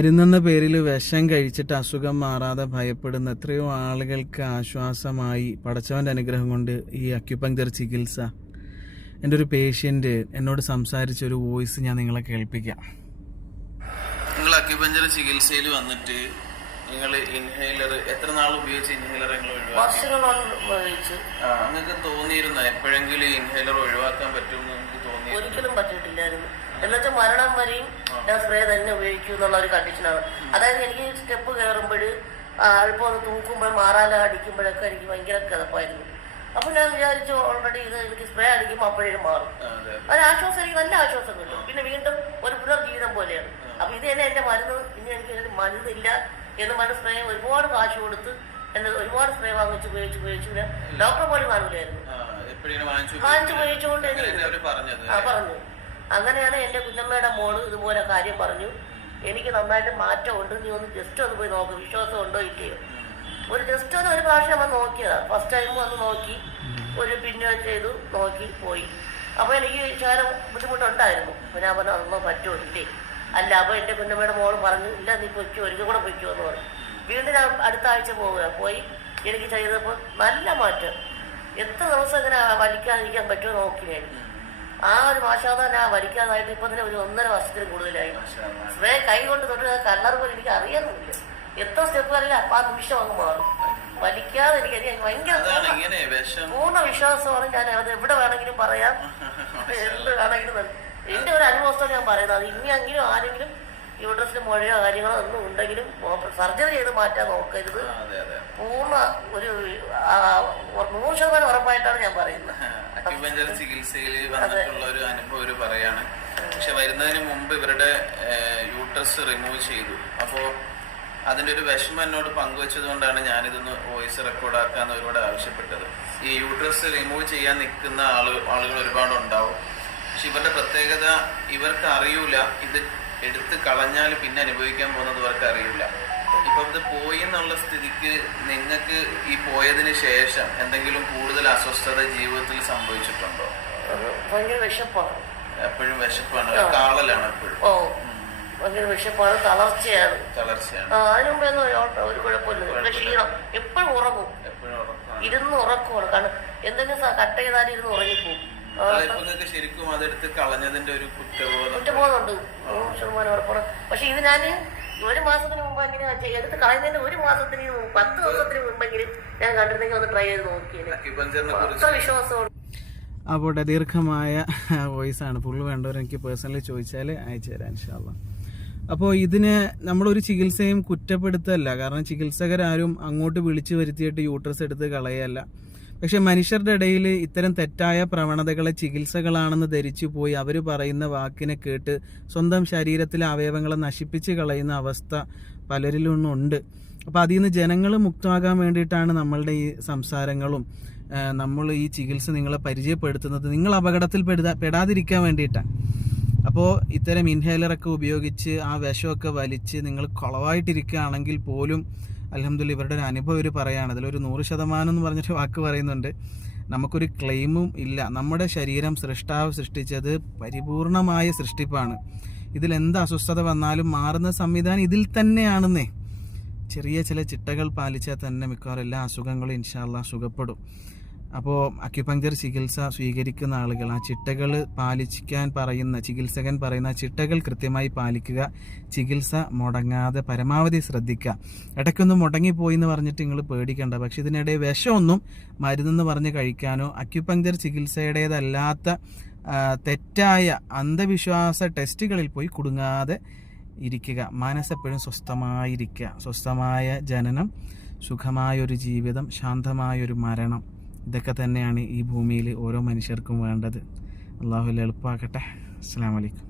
മരുന്നെന്ന പേരിൽ വിഷം കഴിച്ചിട്ട് അസുഖം മാറാതെ ഭയപ്പെടുന്ന എത്രയോ ആളുകൾക്ക് ആശ്വാസമായി പടച്ചവൻ്റെ അനുഗ്രഹം കൊണ്ട് ഈ അക്യുപങ്ക്ചർ ചികിത്സ. എൻ്റെ ഒരു പേഷ്യൻ്റ് എന്നോട് സംസാരിച്ച ഒരു വോയിസ് ഞാൻ നിങ്ങളെ കേൾപ്പിക്കാം. നിങ്ങൾ അക്യുപങ്ക്ചർ ചികിത്സയിൽ വന്നിട്ട് നിങ്ങൾ ഇൻഹേലർ എത്ര നാൾ ഉപയോഗിച്ച ഇൻഹേലർ നിങ്ങൾക്ക് തോന്നിയിരുന്ന എപ്പോഴെങ്കിലും ഇൻഹേലർ ഒഴിവാക്കാൻ പറ്റുമെന്ന് നിങ്ങൾക്ക് തോന്നി? ഒരിക്കലും പറ്റിയിട്ടില്ലായിരുന്നു. എന്നുവെച്ചാൽ മരണം വരെയും ഞാൻ സ്പ്രേ തന്നെ ഉപയോഗിക്കൂ എന്നുള്ള ഒരു കണ്ടീഷനാണ്. അതായത് എനിക്ക് സ്റ്റെപ്പ് കയറുമ്പോൾ അല്പം ഒന്ന് തൂക്കുമ്പോൾ മാറാല അടിക്കുമ്പോഴൊക്കെ എനിക്ക് ഭയങ്കര കിതപ്പായിരുന്നു. അപ്പൊ ഞാൻ വിചാരിച്ചു ഓൾറെഡി ഇത് എനിക്ക് സ്പ്രേ അടിക്കുമ്പോൾ അപ്പോഴേക്കും മാറും. അത് ആശ്വാസം, എനിക്ക് നല്ല ആശ്വാസം കിട്ടും. പിന്നെ വീണ്ടും ഒരു പുനർജീവിതം പോലെയാണ്. അപ്പൊ ഇത് തന്നെ എന്റെ മരുന്ന്. ഇനി എനിക്ക് മരുന്നില്ല എന്ന് പറഞ്ഞ സ്പ്രേ ഒരുപാട് കാശ് കൊടുത്ത് എന്നെ ഒരുപാട് സ്പ്രേ വാങ്ങിച്ച് ഉപയോഗിച്ച് ഡോക്ടറെ പോലും കാണൂലായിരുന്നു. വാങ്ങിച്ച് ഉപയോഗിച്ചുകൊണ്ട് പറഞ്ഞു. അങ്ങനെയാണ് എൻ്റെ കുഞ്ഞമ്മയുടെ മോള് ഇതുപോലെ കാര്യം പറഞ്ഞു. എനിക്ക് നന്നായിട്ട് മാറ്റമുണ്ട്, നീ ഒന്ന് ജസ്റ്റ് ഒന്ന് പോയി നോക്ക്, വിശ്വാസം ഉണ്ടോ ഇല്ലയോ. ഒരു ജസ്റ്റ് ഒന്ന് ഒരു പ്രാവശ്യം വന്ന് നോക്കിയതാണ്. ഫസ്റ്റ് ടൈം വന്ന് നോക്കി, ഒരു പിന്നെ ചെയ്തു നോക്കി പോയി. അപ്പോൾ എനിക്ക് ശകലം ബുദ്ധിമുട്ടുണ്ടായിരുന്നു. അപ്പോൾ ഞാൻ പറഞ്ഞു അതൊന്നും പറ്റുമോ ഇല്ലേ. അല്ല, അപ്പോൾ എൻ്റെ കുഞ്ഞമ്മയുടെ മോള് പറഞ്ഞു ഇല്ല നീ പൊയ്ക്കോ, ഒരിക്കൽ കൂടെ പൊയ്ക്കോ എന്ന് പറഞ്ഞു. വീണ്ടും ഞാൻ അടുത്ത ആഴ്ച പോയി എനിക്ക് ചെയ്തപ്പോൾ നല്ല മാറ്റം. എത്ര ദിവസം ഇങ്ങനെ വലിക്കാതിരിക്കാൻ പറ്റുമോ നോക്കി. ആ ഒരു മാഷാദ ഞാൻ വലിക്കാതായിട്ട് ഇപ്പൊ തന്നെ ഒരു 1.5 വർഷത്തിന് കൂടുതലായി. സ്പ്രേ കൈ കൊണ്ട് തൊട്ട് കളർ പോലെ എനിക്ക് അറിയാറില്ല. എത്ര സ്റ്റെപ്പ് വരില്ല അപ്പൊ ആ നിമിഷം അങ്ങ് മാറും. വലിക്കാതെ എനിക്ക് ഭയങ്കര പൂർണ്ണ വിശ്വാസമാണ്. ഞാൻ അത് എവിടെ വേണമെങ്കിലും പറയാം, എന്ത് വേണമെങ്കിലും. എന്റെ ഒരു അനുഭവത്തോടെ ഞാൻ പറയുന്നത്. അത് ഇനിയെങ്കിലും ആരെങ്കിലും യൂട്രസിന് മുഴയോ കാര്യങ്ങളോ ഒന്നും ഉണ്ടെങ്കിലും സർജറി ചെയ്ത് മാറ്റാൻ നോക്കരുത്. പൂർണ്ണ ഒരു 100% ഉറപ്പായിട്ടാണ് ഞാൻ പറയുന്നത്. അക്യുപങ്ക്ചർ ചികിത്സയിൽ വന്നിട്ടുള്ള ഒരു അനുഭവം ഒരു പറയാണ്. പക്ഷെ വരുന്നതിന് മുമ്പ് ഇവരുടെ യൂട്രസ് റിമൂവ് ചെയ്തു. അപ്പോൾ അതിൻ്റെ ഒരു വിഷമം എന്നോട് പങ്കുവെച്ചത് കൊണ്ടാണ് ഞാനിതൊന്ന് വോയിസ് റെക്കോർഡാക്കാന്ന് ഒരുപാട് ആവശ്യപ്പെട്ടത്. ഈ യൂട്രസ് റിമൂവ് ചെയ്യാൻ നിൽക്കുന്ന ആളുകൾ ഒരുപാട് ഉണ്ടാവും. പക്ഷെ ഇവരുടെ പ്രത്യേകത ഇവർക്ക് അറിയൂല ഇത് എടുത്ത് കളഞ്ഞാൽ പിന്നെ അനുഭവിക്കാൻ പോകുന്നത് ഇവർക്ക് അറിയില്ല. ഇപ്പൊ ഇത് പോയി എന്നുള്ള സ്ഥിതിക്ക് നിങ്ങൾക്ക് ഈ പോയതിന് ശേഷം എന്തെങ്കിലും കൂടുതൽ അസ്വസ്ഥത ജീവിതത്തിൽ സംഭവിച്ചിട്ടുണ്ടോ? ഭയങ്കര വിശപ്പാണ്, എപ്പോഴും വിശപ്പാണ്, കാളലാണ് എപ്പോഴും. ഭയങ്കര വിശപ്പാണ്, തളർച്ചയാണ്. അതിന് മുമ്പൊന്നും ഒരു കുഴപ്പമില്ല. ക്ഷീണം, എപ്പോഴും ഉറങ്ങും, ഇരുന്ന് ഉറക്കമാണ്. കാരണം എന്തെങ്കിലും കട്ട് ചെയ്താലും ഇരുന്ന് ഉറങ്ങിപ്പോകും. ശരിക്കും അതെടുത്ത് കളഞ്ഞതിന്റെ ഒരു കുറ്റബോധമുണ്ട് 100% ഉറപ്പാണ്. പക്ഷെ ഇത് ഞാൻ 1 മാസത്തിന് മുമ്പ് എങ്ങനെ എടുത്ത് കളയുന്നതിന്റെ 1 മാസത്തിന് 10 ദിവസത്തിന് മുമ്പെങ്കിലും ഞാൻ കണ്ടിരുന്നെങ്കിൽ ഒന്ന് ട്രൈ ചെയ്ത് നോക്കിയത്. വിശ്വാസമാണ്. അപ്പോൾ ദീർഘമായ വോയിസ് ആണ്. ഫുള്ള് വേണ്ടവർ എനിക്ക് പേഴ്സണലി ചോദിച്ചാൽ അയച്ചു തരാം ഇൻഷാ അല്ലാ. അപ്പോൾ ഇതിന് നമ്മളൊരു ചികിത്സയും കുറ്റപ്പെടുത്തല്ല. കാരണം ചികിത്സകരാരും അങ്ങോട്ട് വിളിച്ചു വരുത്തിയിട്ട് യൂട്രസ് എടുത്ത് കളയല്ല. പക്ഷെ മനുഷ്യരുടെ ഇടയിൽ ഇത്തരം തെറ്റായ പ്രവണതകളെ ചികിത്സകളാണെന്ന് ധരിച്ചു പോയി അവർ പറയുന്ന വാക്കിനെ കേട്ട് സ്വന്തം ശരീരത്തിലെ അവയവങ്ങളെ നശിപ്പിച്ച് കളയുന്ന അവസ്ഥ പലരിലും ഉണ്ട്. അപ്പോൾ അതിൽ നിന്ന് ജനങ്ങൾ മുക്തമാകാൻ വേണ്ടിയിട്ടാണ് നമ്മളുടെ ഈ സംസാരങ്ങളും നമ്മൾ ഈ ചികിത്സ നിങ്ങളെ പരിചയപ്പെടുത്തുന്നത്. നിങ്ങൾ അപകടത്തിൽ പെടാതിരിക്കാൻ വേണ്ടിയിട്ടാണ്. അപ്പോൾ ഇത്തരം ഇൻഹേലറൊക്കെ ഉപയോഗിച്ച് ആ വിഷമൊക്കെ വലിച്ച് നിങ്ങൾ കുളവായിട്ടിരിക്കുകയാണെങ്കിൽ പോലും അൽഹംദുലില്ലാ ഇവരുടെ ഒരു അനുഭവം ഇവർ പറയുകയാണ്. അതിലൊരു 100% എന്ന് പറഞ്ഞൊരു വാക്ക് പറയുന്നുണ്ട്. നമുക്കൊരു ക്ലെയിമും ഇല്ല. നമ്മുടെ ശരീരം സൃഷ്ടാവ് സൃഷ്ടിച്ചത് പരിപൂർണമായ സൃഷ്ടിപ്പാണ്. ഇതിലെന്ത് അസ്വസ്ഥത വന്നാലും മാറുന്ന സംവിധാനം ഇതിൽ തന്നെയാണെന്നേ. ചെറിയ ചില ചിട്ടകൾ പാലിച്ചാൽ തന്നെ മിക്കവാറും എല്ലാ അസുഖങ്ങളും ഇൻഷാ അല്ലാ സുഖപ്പെടും. അപ്പോൾ അക്യുപങ്ക്ചർ ചികിത്സ സ്വീകരിക്കുന്ന ആളുകൾ ആ ചിട്ടകൾ പാലിക്കാൻ പറയുന്ന ചികിത്സകൻ പറയുന്ന ചിട്ടകൾ കൃത്യമായി പാലിക്കുക. ചികിത്സ മുടങ്ങാതെ പരമാവധി ശ്രദ്ധിക്കുക. ഇടയ്ക്കൊന്നും മുടങ്ങിപ്പോയി എന്ന് പറഞ്ഞിട്ട് നിങ്ങൾ പേടിക്കേണ്ട. പക്ഷെ ഇതിനിടെ വിഷമൊന്നും മരുന്നെന്ന് പറഞ്ഞ് കഴിക്കാനോ അക്യുപങ്ക്ചർ ചികിത്സയുടേതല്ലാത്ത തെറ്റായ അന്ധവിശ്വാസ ടെസ്റ്റുകളിൽ പോയി കുടുങ്ങാതെ ഇരിക്കുക. മനസ്സെപ്പോഴും സ്വസ്ഥമായിരിക്കുക. സ്വസ്ഥമായ ജനനം, സുഖമായൊരു ജീവിതം, ശാന്തമായൊരു മരണം, ഇതൊക്കെ തന്നെയാണ് ഈ ഭൂമിയിൽ ഓരോ മനുഷ്യർക്കും വേണ്ടത്. അള്ളാഹു എളുപ്പമാക്കട്ടെ. അസ്സലാമു അലൈക്കും.